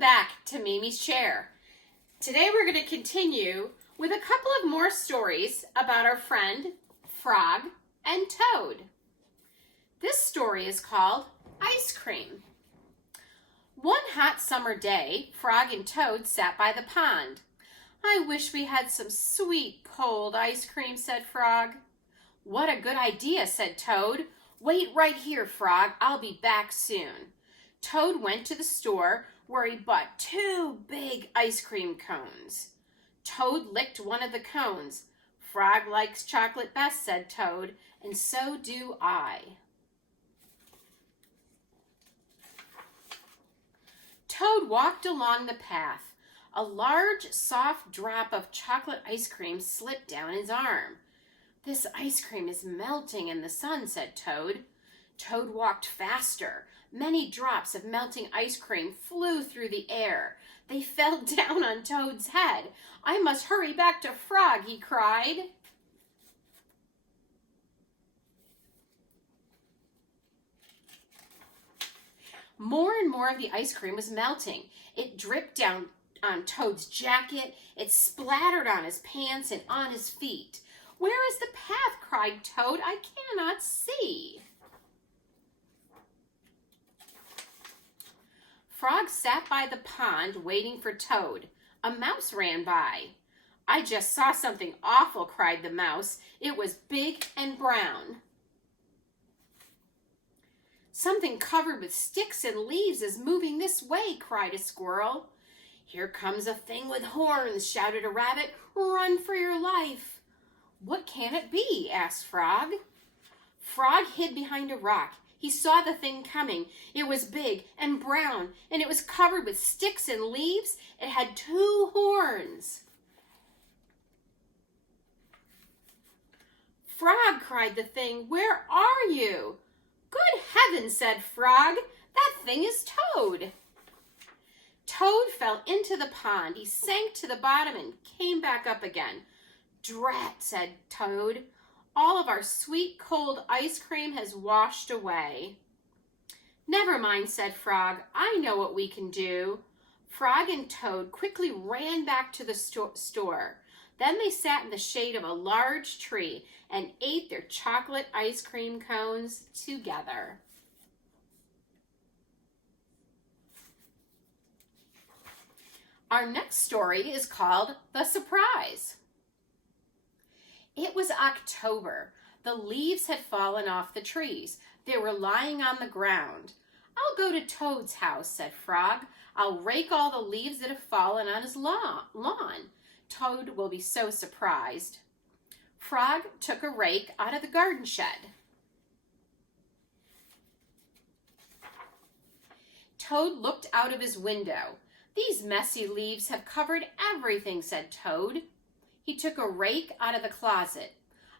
back to Mimi's Chair. Today we're going to continue with a couple of more stories about our friend Frog and Toad. This story is called Ice Cream. One hot summer day, Frog and Toad sat by the pond. "I wish we had some sweet, cold ice cream," said Frog. "What a good idea," said Toad. "Wait right here, Frog. I'll be back soon." Toad went to the store where he bought 2 big ice cream cones. Toad licked one of the cones. "Frog likes chocolate best," said Toad, "and so do I." Toad walked along the path. A large, soft drop of chocolate ice cream slipped down his arm. "This ice cream is melting in the sun," said Toad. Toad walked faster. Many drops of melting ice cream flew through the air. They fell down on Toad's head. "I must hurry back to Frog," he cried. More and more of the ice cream was melting. It dripped down on Toad's jacket. It splattered on his pants and on his feet. "Where is the path?" cried Toad. "I cannot see." Frog sat by the pond waiting for Toad. A mouse ran by. "I just saw something awful," cried the mouse. "It was big and brown." "Something covered with sticks and leaves is moving this way," cried a squirrel. "Here comes a thing with horns," shouted a rabbit. "Run for your life." "What can it be?" asked Frog. Frog hid behind a rock. He saw the thing coming. It was big and brown, and it was covered with sticks and leaves. It had 2 horns. "Frog," cried the thing, "where are you?" "Good heavens," said Frog, "that thing is Toad." Toad fell into the pond. He sank to the bottom and came back up again. "Drat," said Toad. "All of our sweet, cold ice cream has washed away." "Never mind," said Frog. "I know what we can do." Frog and Toad quickly ran back to the store. Then they sat in the shade of a large tree and ate their chocolate ice cream cones together. Our next story is called The Surprise. It was October. The leaves had fallen off the trees. They were lying on the ground. "I'll go to Toad's house," said Frog. "I'll rake all the leaves that have fallen on his lawn. Toad will be so surprised." Frog took a rake out of the garden shed. Toad looked out of his window. "These messy leaves have covered everything," said Toad. He took a rake out of the closet.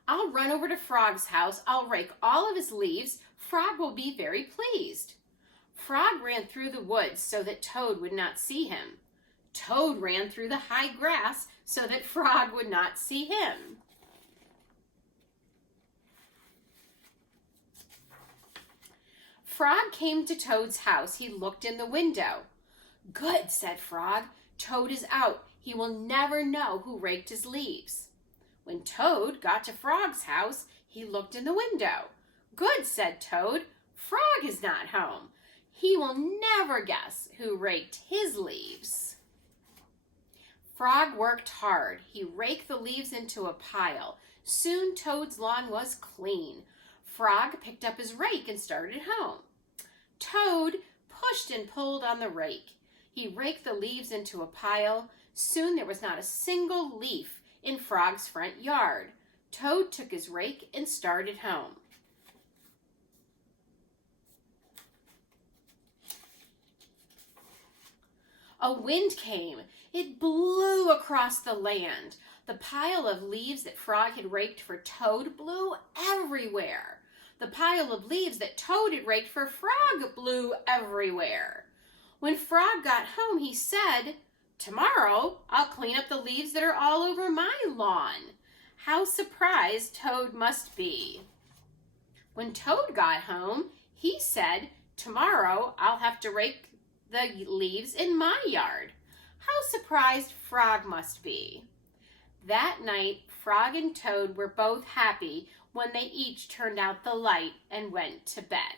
"I'll run over to Frog's house. I'll rake all of his leaves. Frog will be very pleased." Frog ran through the woods so that Toad would not see him. Toad ran through the high grass so that Frog would not see him. Frog came to Toad's house. He looked in the window. "Good," said Frog. "Toad is out. He will never know who raked his leaves." When Toad got to Frog's house, he looked in the window. "Good," said Toad. "Frog is not home. He will never guess who raked his leaves." Frog worked hard. He raked the leaves into a pile. Soon Toad's lawn was clean. Frog picked up his rake and started home. Toad pushed and pulled on the rake. He raked the leaves into a pile. Soon there was not a single leaf in Frog's front yard. Toad took his rake and started home. A wind came. It blew across the land. The pile of leaves that Frog had raked for Toad blew everywhere. The pile of leaves that Toad had raked for Frog blew everywhere. When Frog got home, he said, "Tomorrow I'll clean up the leaves that are all over my lawn." How surprised Toad must be. When Toad got home, he said, "Tomorrow I'll have to rake the leaves in my yard. How surprised Frog must be. That night, Frog and Toad were both happy when they each turned out the light and went to bed.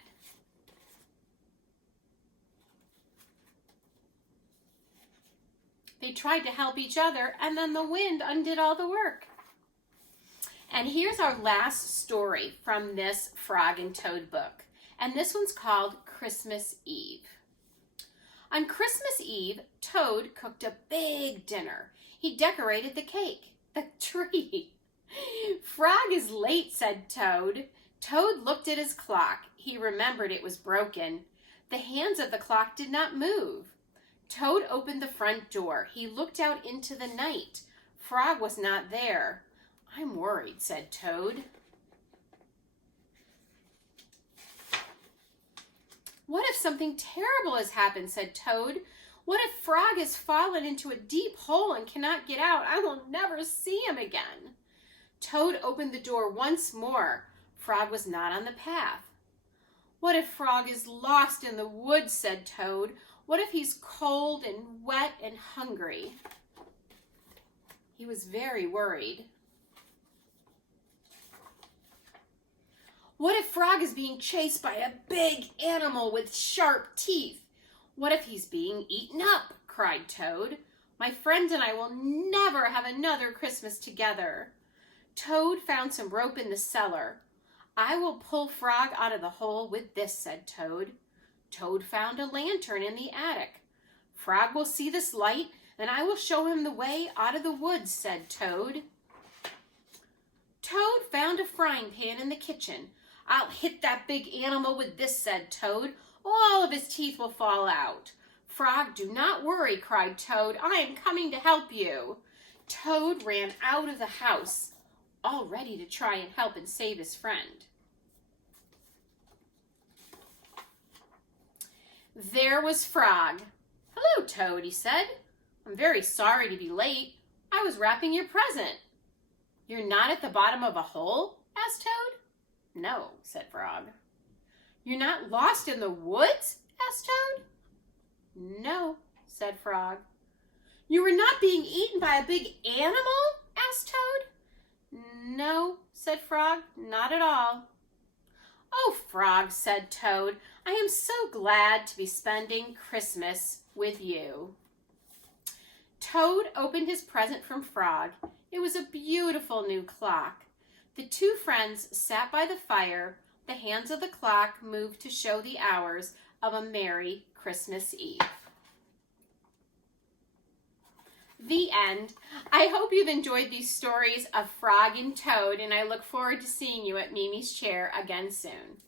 They tried to help each other, and then the wind undid all the work. And here's our last story from this Frog and Toad book. And this one's called Christmas Eve. On Christmas Eve, Toad cooked a big dinner. He decorated the cake, the tree. Frog is late, said Toad. Toad looked at his clock. He remembered it was broken. The hands of the clock did not move. Toad opened the front door. He looked out into the night. Frog was not there. I'm worried, said Toad. What if something terrible has happened, said Toad. What if Frog has fallen into a deep hole and cannot get out? I will never see him again. Toad opened the door once more. Frog was not on the path. What if Frog is lost in the woods, said Toad. What if he's cold and wet and hungry? He was very worried. What if Frog is being chased by a big animal with sharp teeth? What if he's being eaten up? Cried Toad. My friend and I will never have another Christmas together. Toad found some rope in the cellar. I will pull Frog out of the hole with this, said Toad. Toad found a lantern in the attic. Frog will see this light, and I will show him the way out of the woods, said Toad. Toad found a frying pan in the kitchen. I'll hit that big animal with this, said Toad. All of his teeth will fall out. Frog, do not worry, cried Toad. I am coming to help you. Toad ran out of the house, all ready to try and help and save his friend. There was Frog. Hello, Toad, he said. I'm very sorry to be late. I was wrapping your present. You're not at the bottom of a hole? Asked Toad. No, said Frog. You're not lost in the woods? Asked Toad. No, said Frog. You were not being eaten by a big animal? Asked Toad. No, said Frog, not at all. Oh, Frog, said Toad, I am so glad to be spending Christmas with you. Toad opened his present from Frog. It was a beautiful new clock. The two friends sat by the fire. The hands of the clock moved to show the hours of a merry Christmas Eve. The end. I hope you've enjoyed these stories of Frog and Toad, and I look forward to seeing you at Mimi's Chair again soon.